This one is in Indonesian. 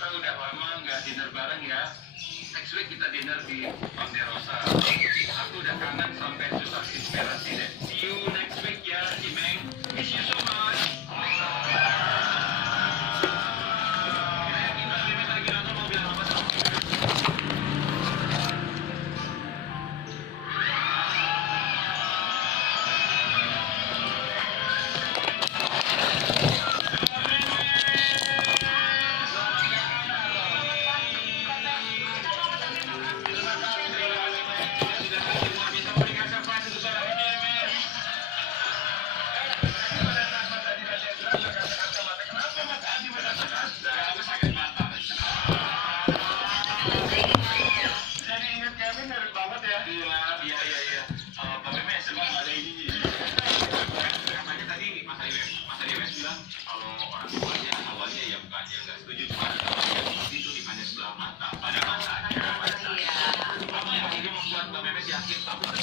kita udah lama nggak dinner bareng ya. Next week kita dinner di Pantai Rosa. Aku udah kangen sampai susah inspirasi deh. See you next week ya, Imeng. Miss you so much. Kita lagi nonton mau bilang apa sama yakin